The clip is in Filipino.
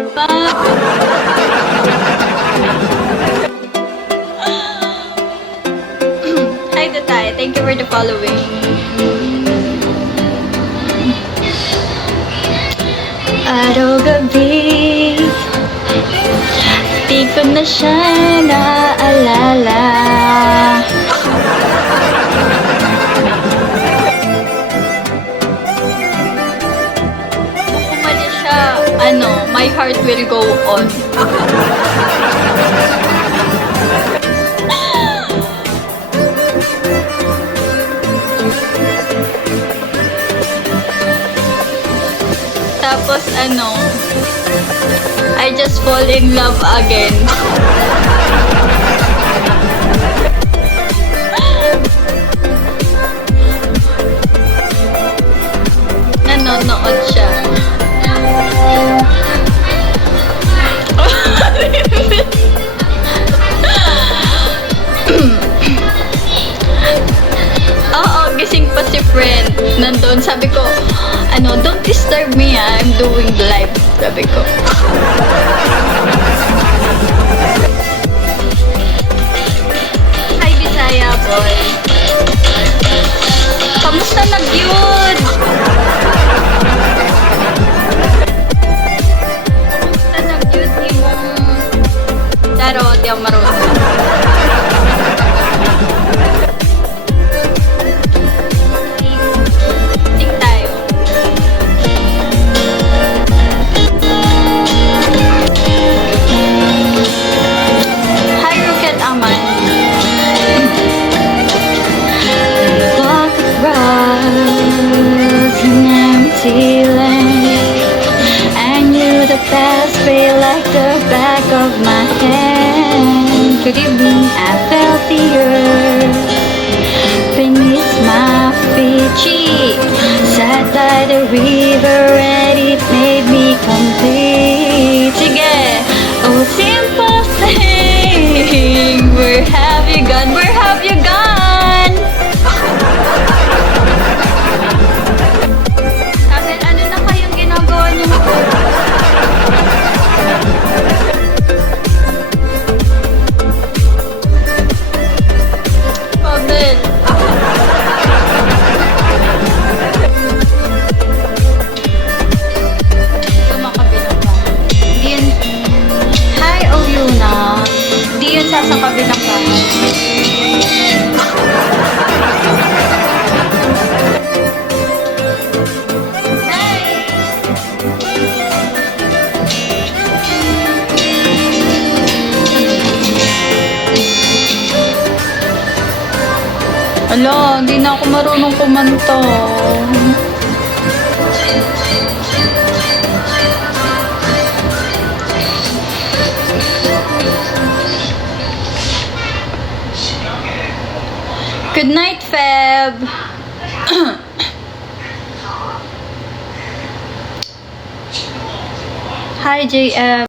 Hi, Tatay. Thank you for the following. Araw-gabi, di ko na siya naaalala. Kung umalis siya, my heart will go on. Tapos I just fall in love again. Nanonood siya. Oo, gising pa si friend. Nandun, sabi ko, don't disturb me, I'm doing live. Sabi ko. Hi, Bisaya boy. Kamusta nag-yun? Kamusta nag-yun imong daro, di ako marunong. Like the back of my hand. Good evening, I felt the earth beneath my feet. She sat by the river and it made me complete. Sige, oh simple thing, where have you gone? Where have you gone? Sabi, ano na kayong ginagawa niyo? Sa kabilang bahay. Ala, hindi na ako marunong kumanta. Good night, Feb. Hi, JM.